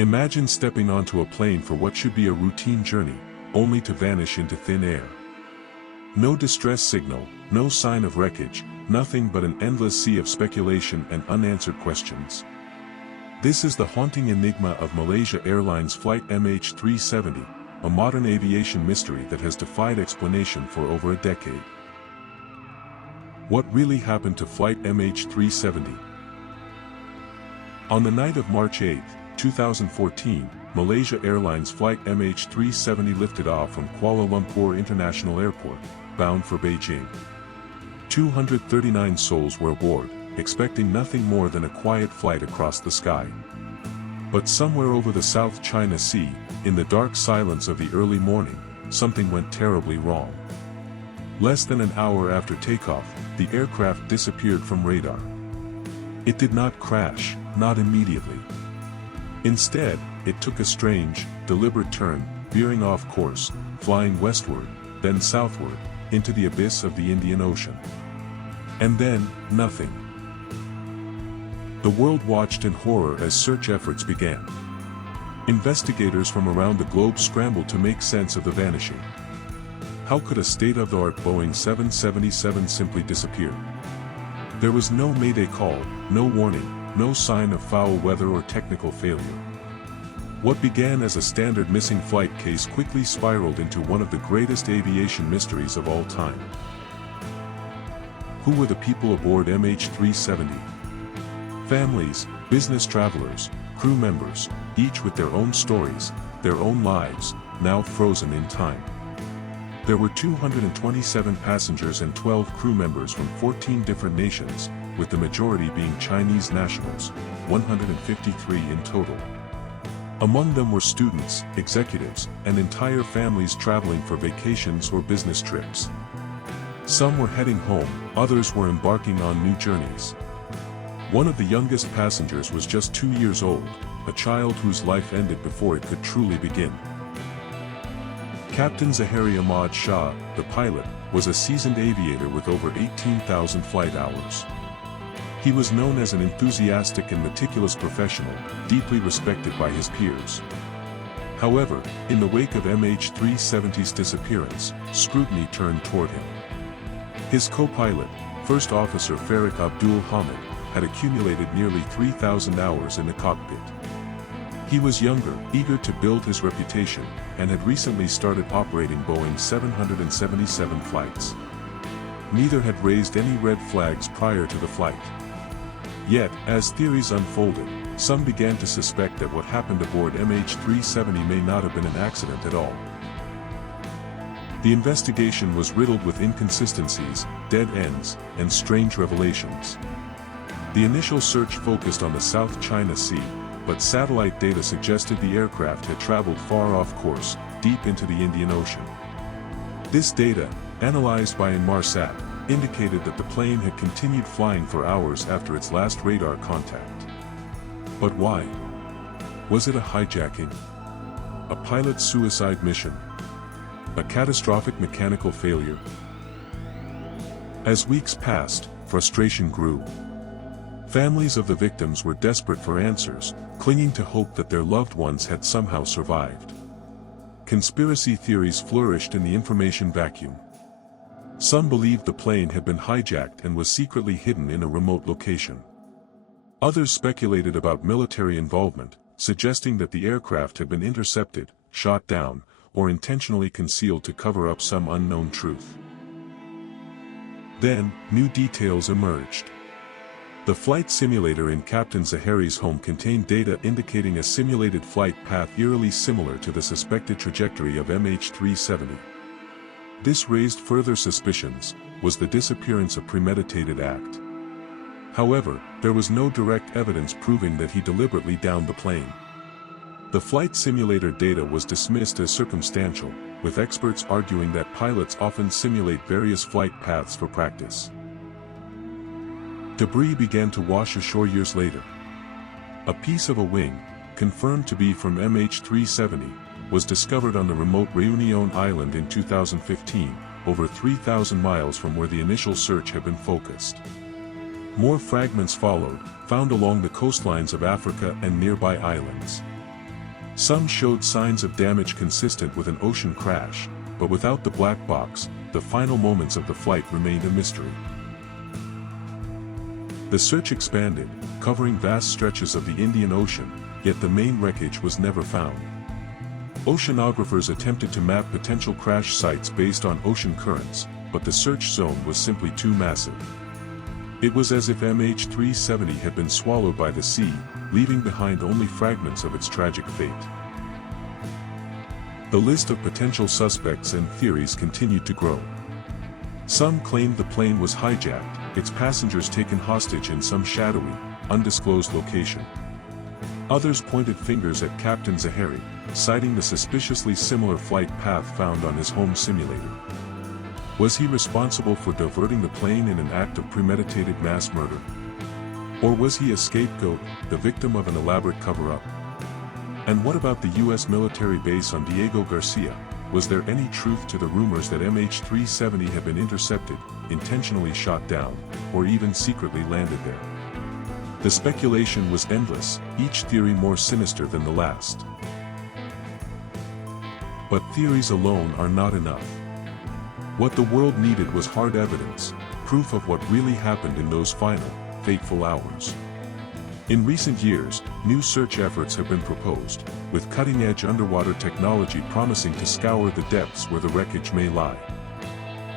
Imagine stepping onto a plane for what should be a routine journey, only to vanish into thin air. No distress signal, no sign of wreckage, nothing but an endless sea of speculation and unanswered questions. This is the haunting enigma of Malaysia Airlines Flight MH370, a modern aviation mystery that has defied explanation for over a decade. What really happened to Flight MH370? On the night of March 8, 2014, Malaysia Airlines Flight MH370 lifted off from Kuala Lumpur International Airport, bound for Beijing. 239 souls were aboard, expecting nothing more than a quiet flight across the sky. But somewhere over the South China Sea, in the dark silence of the early morning, something went terribly wrong. Less than an hour after takeoff, the aircraft disappeared from radar. It did not crash, not immediately. Instead, it took a strange, deliberate turn, veering off course, flying westward, then southward, into the abyss of the Indian Ocean. And then, nothing. The world watched in horror as search efforts began. Investigators from around the globe scrambled to make sense of the vanishing. How could a state-of-the-art Boeing 777 simply disappear? There was no mayday call, no warning, no sign of foul weather or technical failure. What began as a standard missing flight case quickly spiraled into one of the greatest aviation mysteries of all time. Who were the people aboard MH370? Families, business travelers, crew members, each with their own stories, their own lives, now frozen in time. There were 227 passengers and 12 crew members from 14 different nations, with the majority being Chinese nationals, 153 in total. Among them were students, executives, and entire families traveling for vacations or business trips. Some were heading home, others were embarking on new journeys. One of the youngest passengers was just 2 years old, a child whose life ended before it could truly begin. Captain Zahari Ahmad Shah, the pilot, was a seasoned aviator with over 18,000 flight hours. He was known as an enthusiastic and meticulous professional, deeply respected by his peers. However, in the wake of MH370's disappearance, scrutiny turned toward him. His co-pilot, First Officer Farik Abdul Hamid, had accumulated nearly 3,000 hours in the cockpit. He was younger, eager to build his reputation, and had recently started operating Boeing 777 flights. Neither had raised any red flags prior to the flight. Yet, as theories unfolded, some began to suspect that what happened aboard MH370 may not have been an accident at all. The investigation was riddled with inconsistencies, dead ends, and strange revelations. The initial search focused on the South China Sea, but satellite data suggested the aircraft had traveled far off course, deep into the Indian Ocean. This data, analyzed by Inmarsat, indicated that the plane had continued flying for hours after its last radar contact. But why? Was it a hijacking? A pilot's suicide mission? A catastrophic mechanical failure? As weeks passed, frustration grew. Families of the victims were desperate for answers, clinging to hope that their loved ones had somehow survived. Conspiracy theories flourished in the information vacuum. Some believed the plane had been hijacked and was secretly hidden in a remote location. Others speculated about military involvement, suggesting that the aircraft had been intercepted, shot down, or intentionally concealed to cover up some unknown truth. Then, new details emerged. The flight simulator in Captain Zahari's home contained data indicating a simulated flight path eerily similar to the suspected trajectory of MH370. This raised further suspicions. Was the disappearance a premeditated act? However, there was no direct evidence proving that he deliberately downed the plane. The flight simulator data was dismissed as circumstantial, with experts arguing that pilots often simulate various flight paths for practice. Debris began to wash ashore years later. A piece of a wing, confirmed to be from MH370, was discovered on the remote Réunion Island in 2015, over 3,000 miles from where the initial search had been focused. More fragments followed, found along the coastlines of Africa and nearby islands. Some showed signs of damage consistent with an ocean crash, but without the black box, the final moments of the flight remained a mystery. The search expanded, covering vast stretches of the Indian Ocean, yet the main wreckage was never found. Oceanographers attempted to map potential crash sites based on ocean currents, but the search zone was simply too massive. It was as if MH370 had been swallowed by the sea, leaving behind only fragments of its tragic fate. The list of potential suspects and theories continued to grow. Some claimed the plane was hijacked, its passengers taken hostage in some shadowy, undisclosed location. Others pointed fingers at Captain Zahari, citing the suspiciously similar flight path found on his home simulator. Was he responsible for diverting the plane in an act of premeditated mass murder? Or was he a scapegoat, the victim of an elaborate cover-up? And what about the U.S. military base on Diego Garcia? Was there any truth to the rumors that MH370 had been intercepted, intentionally shot down, or even secretly landed there? The speculation was endless, each theory more sinister than the last. But theories alone are not enough. What the world needed was hard evidence, proof of what really happened in those final, fateful hours. In recent years, new search efforts have been proposed, with cutting-edge underwater technology promising to scour the depths where the wreckage may lie.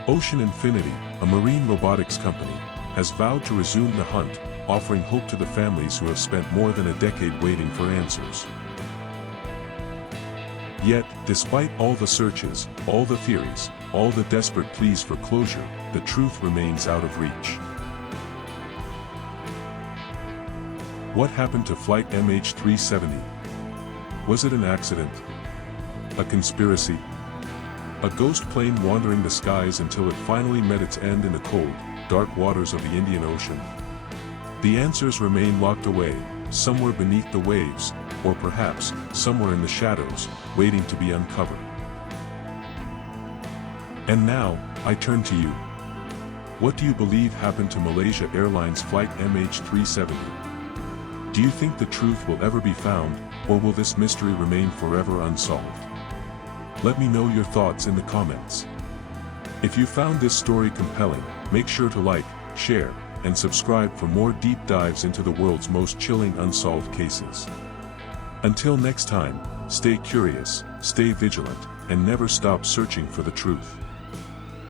Ocean Infinity, a marine robotics company, has vowed to resume the hunt, offering hope to the families who have spent more than a decade waiting for answers. Yet, despite all the searches, all the theories, all the desperate pleas for closure, the truth remains out of reach. What happened to Flight MH370? Was it an accident? A conspiracy? A ghost plane wandering the skies until it finally met its end in the cold, dark waters of the Indian Ocean? The answers remain locked away, somewhere beneath the waves, or perhaps, somewhere in the shadows, waiting to be uncovered. And now, I turn to you. What do you believe happened to Malaysia Airlines Flight MH370? Do you think the truth will ever be found, or will this mystery remain forever unsolved? Let me know your thoughts in the comments. If you found this story compelling, make sure to like, share, and subscribe for more deep dives into the world's most chilling unsolved cases. Until next time, stay curious, stay vigilant, and never stop searching for the truth.